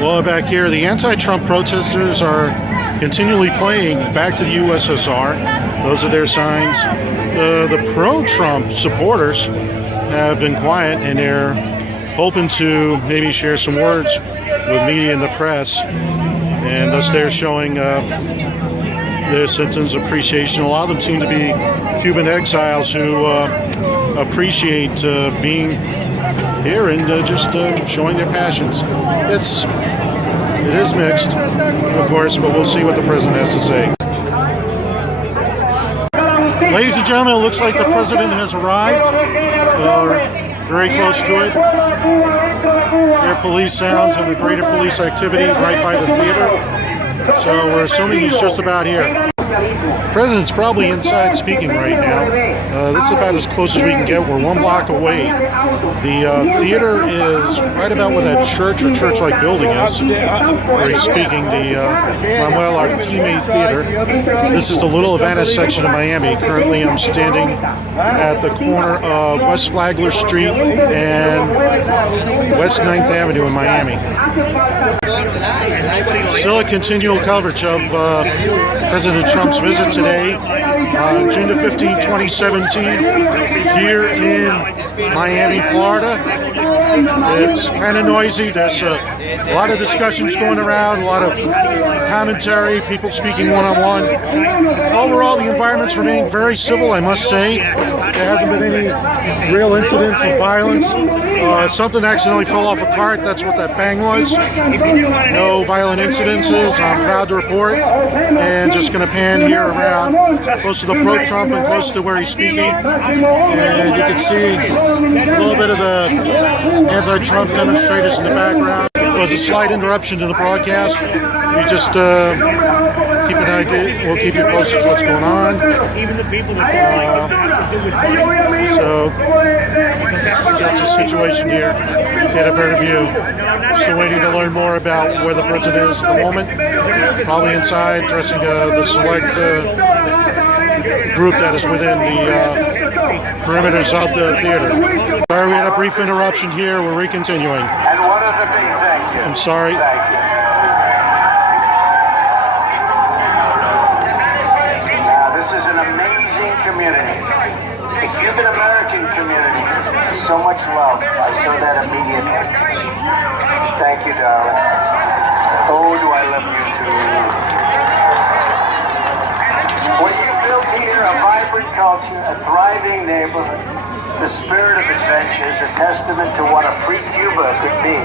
Well, back here, the anti-Trump protesters are continually playing Back to the USSR. Those are their signs. The pro-Trump supporters have been quiet, and they're hoping to maybe share some words with media and the press, and thus they're showing their sense of appreciation. A lot of them seem to be Cuban exiles who appreciate being here and just showing their passions. It is mixed, of course, but we'll see what the president has to say. Ladies and gentlemen, it looks like the president has arrived. Very close to it. There are police sounds and the greater police activity right by the theater. So we're assuming he's just about here. The president's probably inside speaking right now. This is about as close as we can get. We're 1 block away. The theater is right about where that church or church-like building is, where he's speaking, the Manuel Artime Theatre. This is the Little Havana section of Miami. Currently, I'm standing at the corner of West Flagler Street and West 9th Avenue in Miami. Still a continual coverage of President Trump's visit today, June the 15th, 2017, here in Miami, Florida. It's kind of noisy. There's a lot of discussions going around, a lot of commentary, people speaking one-on-one. Overall, the environment's remaining very civil, I must say. There hasn't been any real incidents of violence. Something accidentally fell off a cart. That's what that bang was. No violent incidences, I'm proud to report. And just going to pan here around, close to the pro-Trump and close to where he's speaking. And you can see a little bit of the anti-Trump demonstrators in the background. It was a slight interruption to the broadcast. We just keep an idea. We'll keep you posted with what's going on. So that's the situation here. Get a better view. Still waiting to learn more about where the president is at the moment. Probably inside, dressing the select group that is within the perimeters of the theater. Sorry, we had a brief interruption here. We're recontinuing. And one other thing, thank you. I'm sorry. Thank you. Now, this is an amazing community. The Cuban American community. So much love. I saw that immediately. Thank you, darling. Oh, do I love you too. What you built here, a vibrant culture, a thriving neighborhood, the spirit of adventure is a testament to what a free Cuba could be.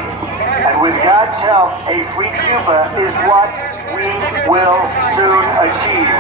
And with God's help, a free Cuba is what we will soon achieve.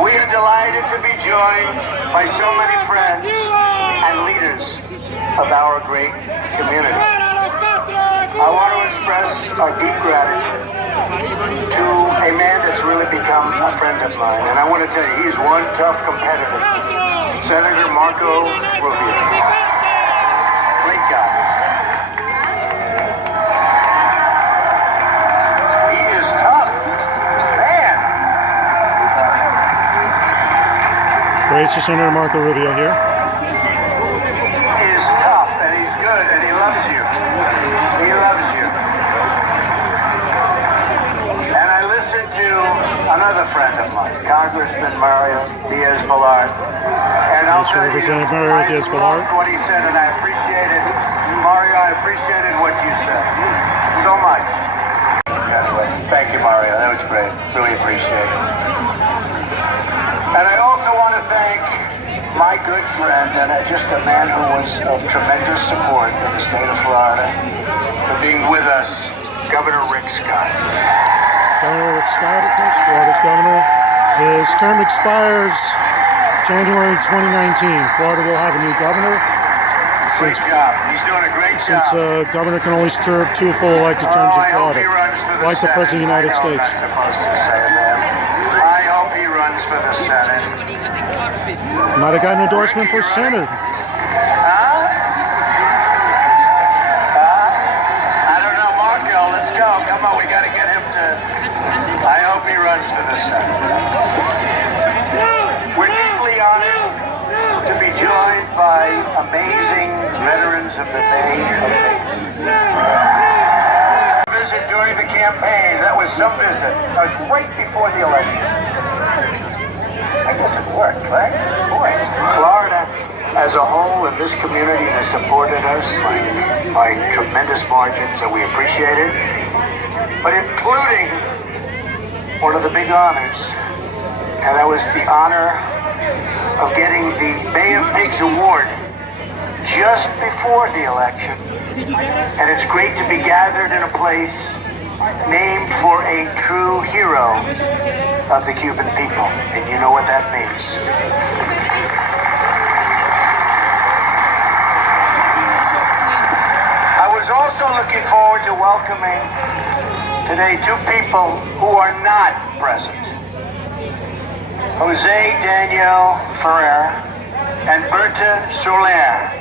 We are delighted to be joined by so many friends and leaders of our great community. I want to express our deep gratitude to a man that's really become a friend of mine, and I want to tell you, he's one tough competitor, Senator Marco Rubio. Great guy. Great, so Senator Marco Rubio here. He's tough, and he's good, and he loves you. He loves you. And I listened to another friend of mine, Congressman Mario Diaz-Balart. And I'll tell you, Representative Mario Diaz-Balart. What he said, and I appreciated, Mario, I appreciated what you That's great. Really appreciate it. And I also want to thank my good friend and just a man who was of tremendous support in the state of Florida for being with us, Governor Rick Scott. Governor Rick Scott, of course, Florida's governor. His term expires January 2019. Florida will have a new governor. Great job. He's doing a great job. Since governor can only serve 2 full elected terms in Florida, like the President of the United States. I hope he runs for the Senate. Might have got an endorsement for Senate. I don't know, Marco. Let's go. Come on, we got to get him to. I hope he runs for the Senate. We're deeply honored to be joined by amazing veterans of the Bay of Nations. Visit during the campaign. That was some visit. That was right before the election. I guess it worked, right? Boy, Florida as a whole and this community has supported us by tremendous margins, and we appreciate it. But including one of the big honors, and that was the honor of getting the Bay of Pigs Award just before the election. And it's great to be gathered in a place named for a true hero of the Cuban people. And you know what that means. I was also looking forward to welcoming today 2 people who are not present. Jose Daniel Ferrer and Berta Soler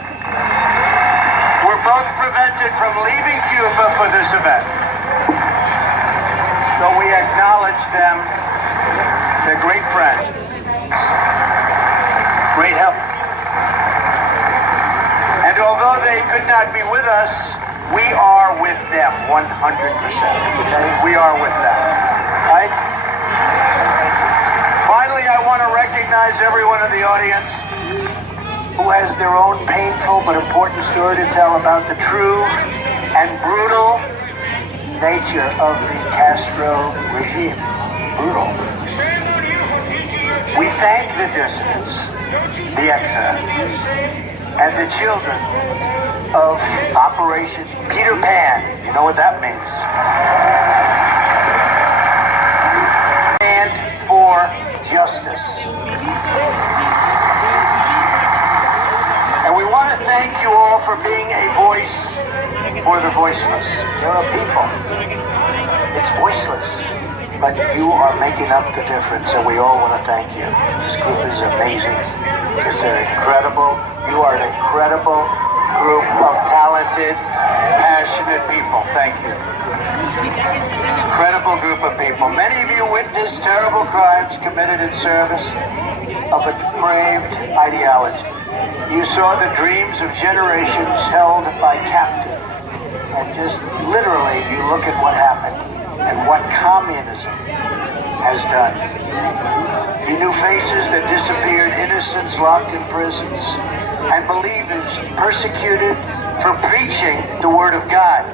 were both prevented from leaving Cuba for this event. So we acknowledge them. They're great friends, great help. And although they could not be with us, we are with them 100%. We are with them, right? Finally, I want to recognize everyone in the audience who has their own painful but important story to tell about the true and brutal nature of the Castro regime. Brutal. We thank the dissidents, the exiles, and the children of Operation Peter Pan. You know what that means. And for justice. And we want to thank you all for being a voice for the voiceless. You're a people. It's voiceless, but you are making up the difference, and we all want to thank you. This group is amazing. Just an incredible, you are an incredible group of talented, passionate people. Thank you. Incredible group of people. Many of you witnessed terrible crimes committed in service of a depraved ideology. You saw the dreams of generations held by captives. And just literally, you look at what happened and what communism has done. You knew faces that disappeared, innocents locked in prisons, and believers persecuted for preaching the Word of God.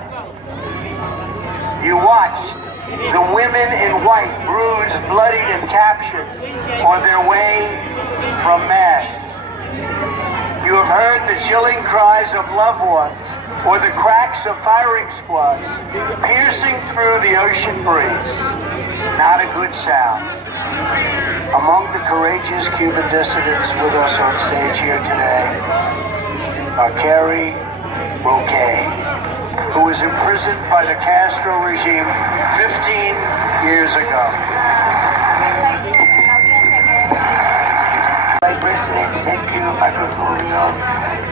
You watched the women in white, bruised, bloodied, and captured on their way from Mass. You have heard the chilling cries of loved ones or the cracks of firing squads piercing through the ocean breeze. Not a good sound. Among the courageous Cuban dissidents with us on stage here today are Carrie Roque, who was imprisoned by the Castro regime 15 years ago. My President, thank you, Marco Rubio,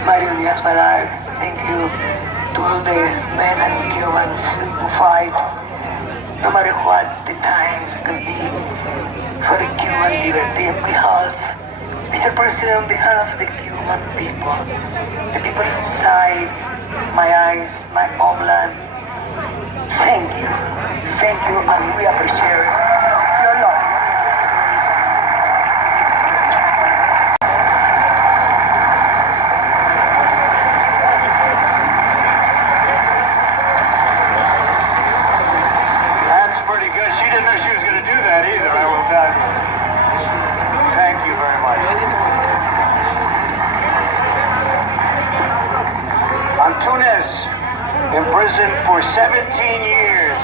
Mario Diaz-Balart, thank you to all the men and Cubans who fight, no matter what the times could be, for the Cuban liberty on behalf, Mr. President, on behalf of the Cuban people, the people inside my eyes, my homeland, thank you, and we appreciate your love. That's pretty good. She didn't know she was going to imprisoned for 17 years.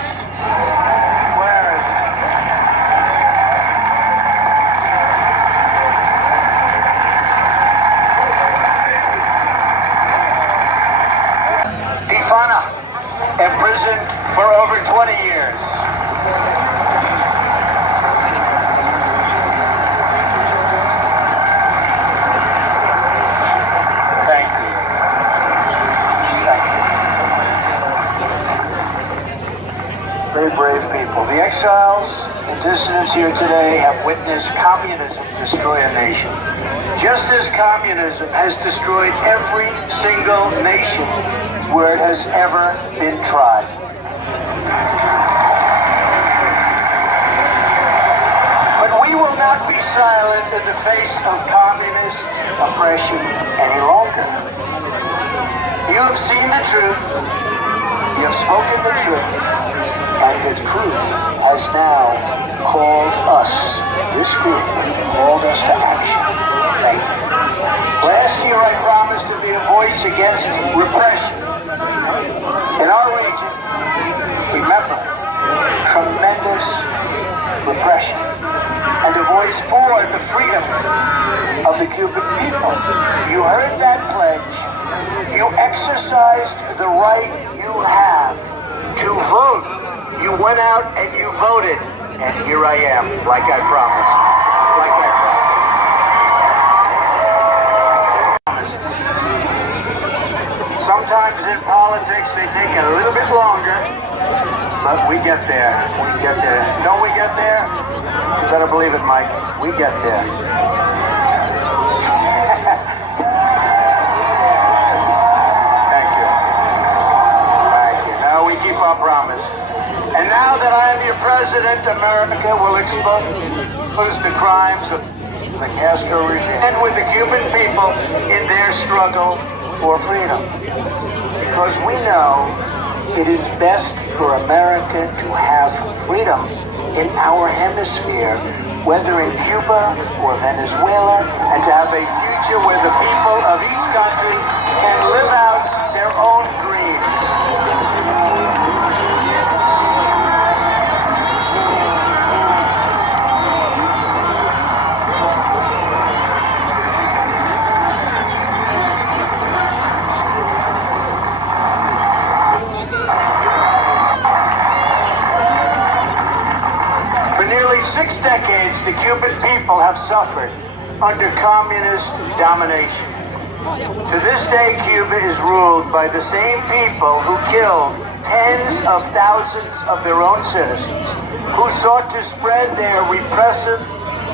Where is it? Defana, imprisoned for over 20 years. Very brave people. The exiles and dissidents here today have witnessed communism destroy a nation. Just as communism has destroyed every single nation where it has ever been tried. But we will not be silent in the face of communist oppression any longer. You have seen the truth. You have spoken the truth. And its truth has now called us, this group, called us to action. Thank you. Last year I promised to be a voice against repression. In our region, remember, tremendous repression. And a voice for the freedom of the Cuban people. You heard that pledge. You exercised the right you have to vote. You went out and you voted, and here I am, like I promised. Like I promised. Sometimes in politics they take a little bit longer, but we get there. We get there. Don't we get there? You better believe it, Mike. We get there. Thank you. Thank you. Now we keep our promise. And now that I am your president, America will expose the crimes of the Castro regime and with the Cuban people in their struggle for freedom. Because we know it is best for America to have freedom in our hemisphere, whether in Cuba or Venezuela, and to have a future where the people of each country can live out their own dreams. For nearly 6 decades, the Cuban people have suffered under communist domination. To this day, Cuba is ruled by the same people who killed tens of thousands of their own citizens, who sought to spread their repressive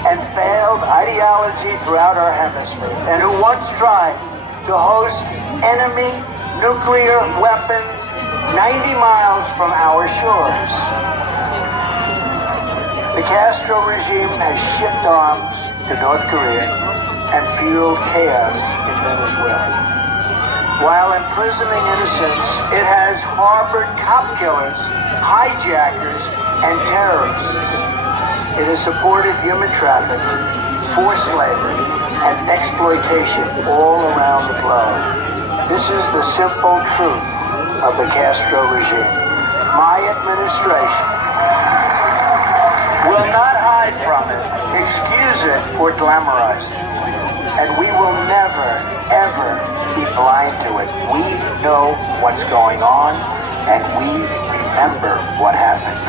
and failed ideology throughout our hemisphere, and who once tried to host enemy nuclear weapons 90 miles from our shores. The Castro regime has shipped arms to North Korea and fueled chaos in Venezuela. While imprisoning innocents, it has harbored cop killers, hijackers, and terrorists. It has supported human trafficking, forced labor, and exploitation all around the globe. This is the simple truth of the Castro regime. My administration will not hide from it, excuse it, or glamorize it. And we will never, ever be blind to it. We know what's going on, and we remember what happened.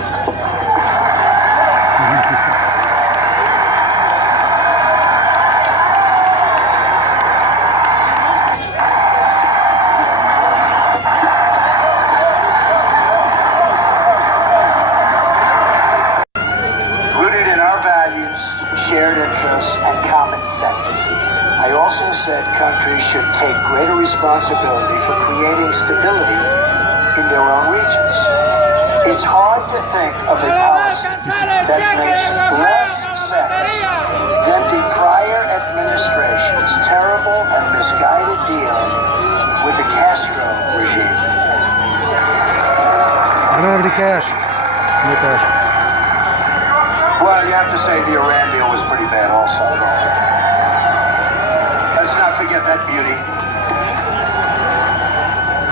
Shared interests and common sense. I also said countries should take greater responsibility for creating stability in their own regions. It's hard to think of a policy that makes less sense than the prior administration's terrible and misguided deal with the Castro regime. I don't have any cash. No cash. Well, you have to say the Iran deal was pretty bad also. Let's not forget that beauty.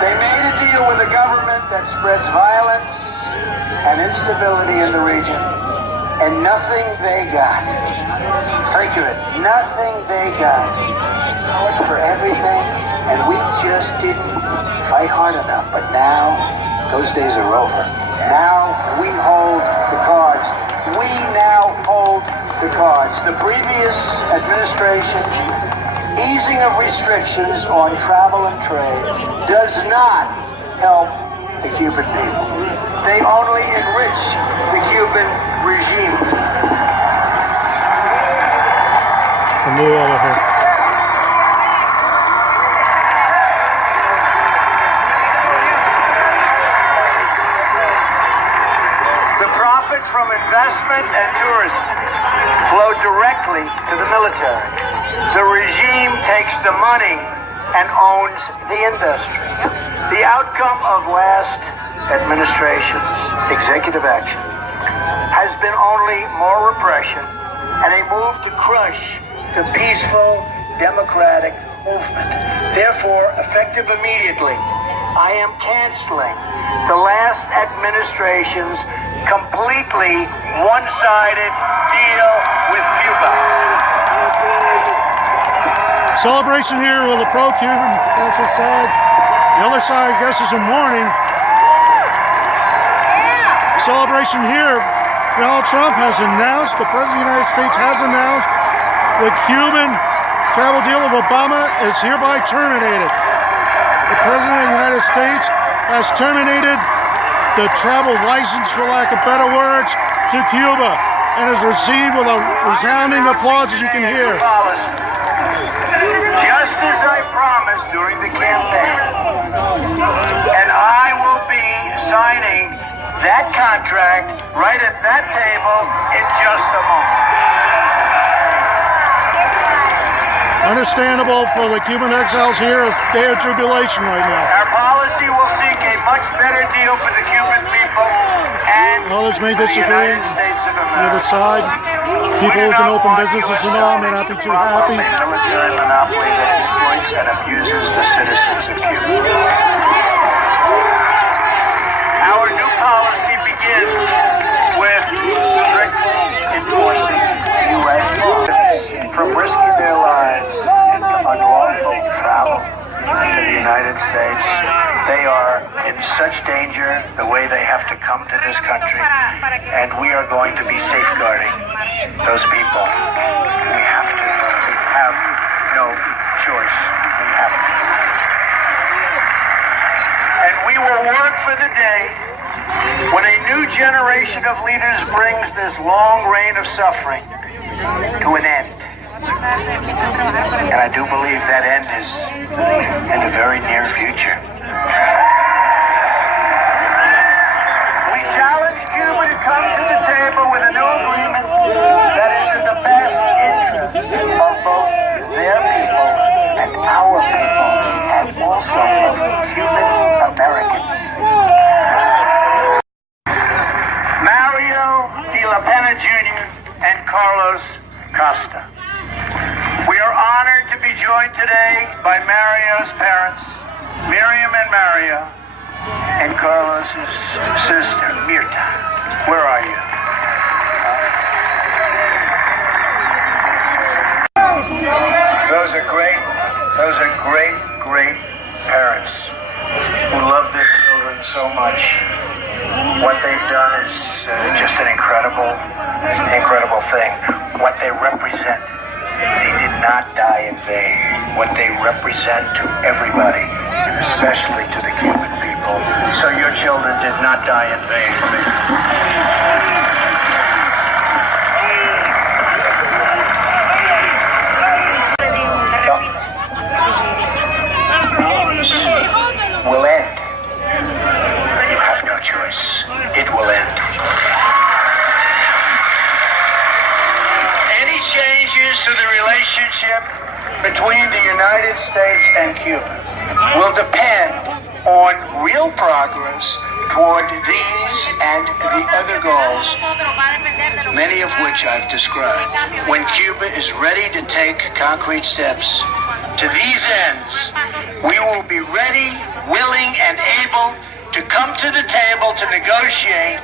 They made a deal with the government that spreads violence and instability in the region. And nothing they got. Think of it. Nothing they got. It's for everything, and we just didn't fight hard enough. But now, those days are over. Now we hold the cards. We now hold the cards. The previous administration's easing of restrictions on travel and trade does not help the Cuban people. They only enrich the Cuban regime. I'll move over here. The profits from investment and tourism flow directly to the military. The regime takes the money and owns the industry. The outcome of last administration's executive action has been only more repression and a move to crush the peaceful democratic movement. Therefore, effective immediately, I am canceling the last administration's completely one-sided deal with Cuba. Celebration here with the pro-Cuban, that's the side. The other side, I guess, is in mourning. Celebration here. Donald Trump has announced, the President of the United States has announced, the Cuban travel deal of Obama is hereby terminated. The President of the United States has terminated the travel license, for lack of better words, to Cuba, and is received with a resounding applause, as you can hear. Just as I promised during the campaign, and I will be signing that contract right at that table in just a moment. Understandable for the Cuban exiles here, it's a day of jubilation right now. Our policy will seek a much better deal for the Cuban people and Others may the disagree. United States of The America. other side, people who can open businesses and all may not be too happy. A military monopoly that exploits and abuses the citizens of Cuba. Our new policy begins with strictly enforcing U.S. law. From risking their lives into unlawful travel to the United States, they are in such danger the way they have to come to this country, and we are going to be safeguarding those people. We have to. We have no choice. We have to. And we will work for the day when a new generation of leaders brings this long reign of suffering to an end. And I do believe that end is in the very near future. We challenge Cuba to come to the table with a new agreement that is in the best interest of both their people and our people, and also of Cuban Americans. Mario de la Pena Jr. and Carlos Costa. We are honored to be joined today by Mario's parents, Miriam and Mario, and Carlos's sister, Mirta. Where are you? Those are great parents who love their children so much. What they've done is just an incredible thing. What they represent. They did not die in vain. What they represent to everybody, especially to the Cuban people. So your children did not die in vain. Will end. You have no choice. It will end. Any changes to the relationship between the United States and Cuba will depend on real progress toward these and the other goals, many of which I've described. When Cuba is ready to take concrete steps to these ends, we will be ready, willing, and able to come to the table to negotiate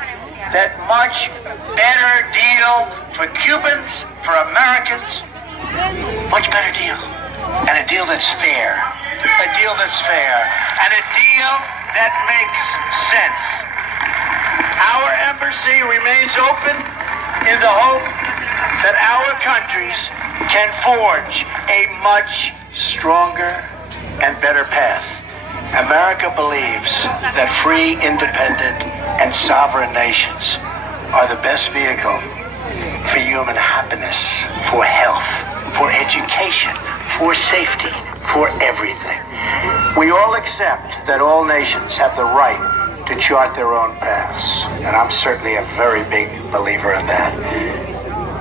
that much better deal for Cubans, for Americans, much better deal. And a deal that's fair. A deal that's fair. And a deal that makes sense. Our embassy remains open in the hope that our countries can forge a much stronger and better path. America believes that free, independent, and sovereign nations are the best vehicle for human happiness, for health, for education, for safety, for everything. We all accept that all nations have the right to chart their own paths, and I'm certainly a very big believer in that.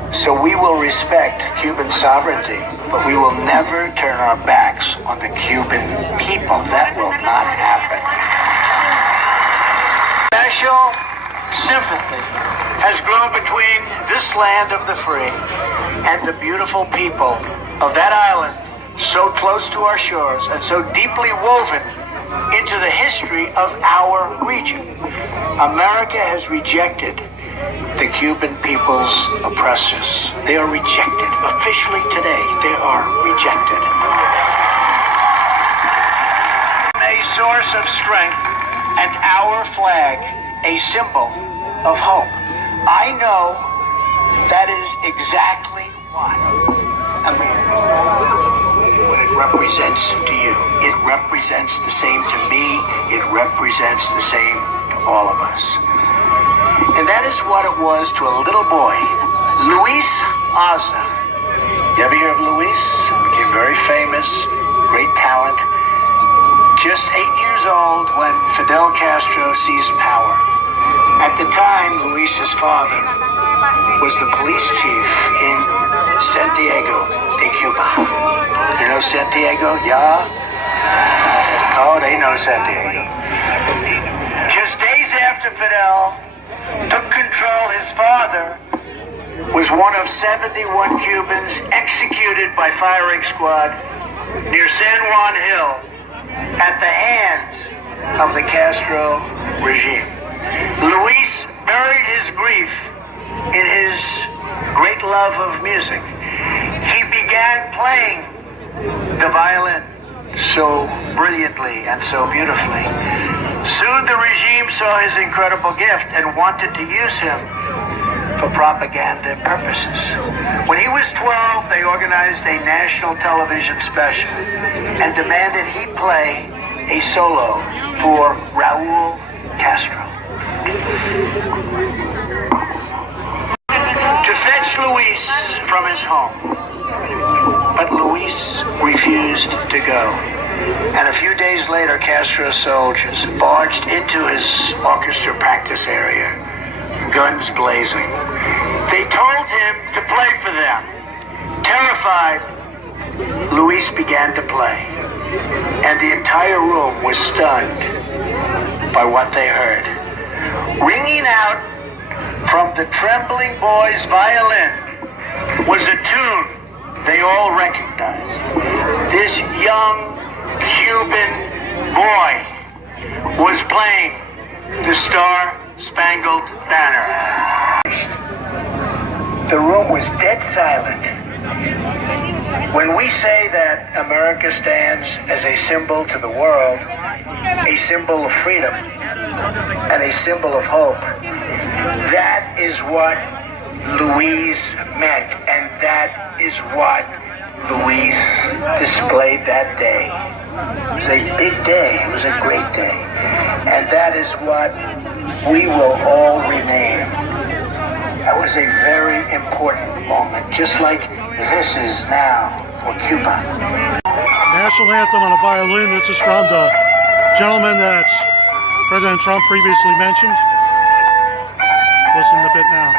So we will respect Cuban sovereignty, but we will never turn our backs on the Cuban people. That will not happen. Special sympathy has grown between this land of the free and the beautiful people of that island, so close to our shores and so deeply woven into the history of our region. America has rejected the Cuban people's oppressors. They are rejected. Officially today, they are rejected. A source of strength, and our flag a symbol of hope. I know that is exactly what it represents to you. It represents the same to me. It represents the same to all of us. And that is what it was to a little boy, Luis Osna. You ever hear of Luis? Became very famous, great talent. Just 8 years old when Fidel Castro seized power. At the time, Luis's father was the police chief in Santiago de Cuba. You know Santiago? Yeah? Oh, they know Santiago. Just days after Fidel took control, his father was one of 71 Cubans executed by firing squad near San Juan Hill at the hands of the Castro regime. Luis buried his grief in his great love of music. He began playing the violin so brilliantly and so beautifully. Soon the regime saw his incredible gift and wanted to use him for propaganda purposes. When he was 12, they organized a national television special and demanded he play a solo for Raul Castro. To fetch Luis from his home. But Luis refused to go. And a few days later, Castro's soldiers barged into his orchestra practice area, guns blazing. They told him to play for them. Terrified, Luis began to play. And the entire room was stunned by what they heard. Ringing out from the trembling boy's violin was a tune they all recognized. This young Cuban boy was playing the Star-Spangled Banner. The room was dead silent. When we say that America stands as a symbol to the world, a symbol of freedom, and a symbol of hope, that is what Luis meant, and that is what Luis displayed that day. It was a big day. It was a great day. And that is what we will all remain. That was a very important moment, just like this is now for Cuba. National anthem on a violin. This is from the gentleman that President Trump previously mentioned. Listen a bit now.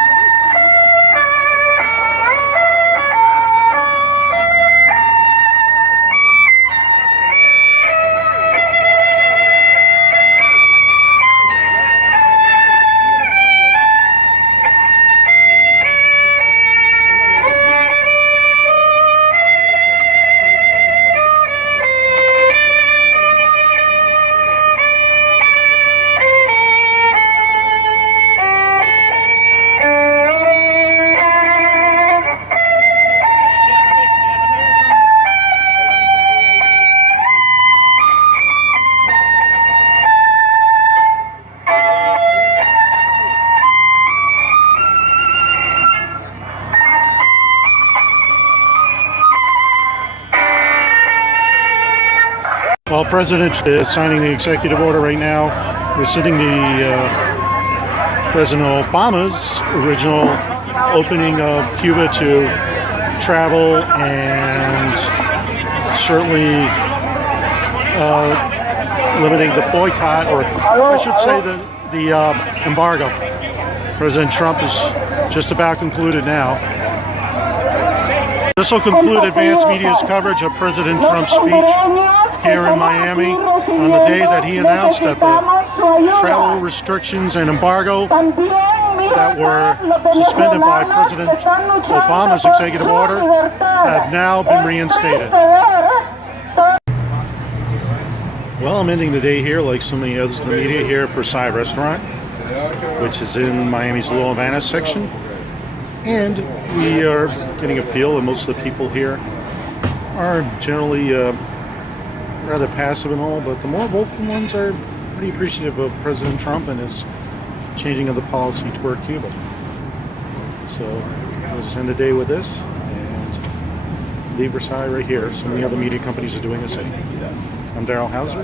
President is signing the executive order right now, rescinding the President Obama's original opening of Cuba to travel, and certainly limiting the boycott, or I should say the embargo. President Trump is just about concluded now. This will conclude Advanced Media's coverage of President Trump's speech here in Miami on the day that he announced that the travel restrictions and embargo that were suspended by President Obama's executive order have now been reinstated. Well, I'm ending the day here, like so many others in the media, here at Versailles Restaurant, which is in Miami's Little Havana section. And we are getting a feel that most of the people here are generally rather passive and all, but the more vocal ones are pretty appreciative of President Trump and his changing of the policy toward Cuba. So we'll just end the day with this and leave Versailles right here. So many other media companies are doing the same. I'm Daryl Hauser.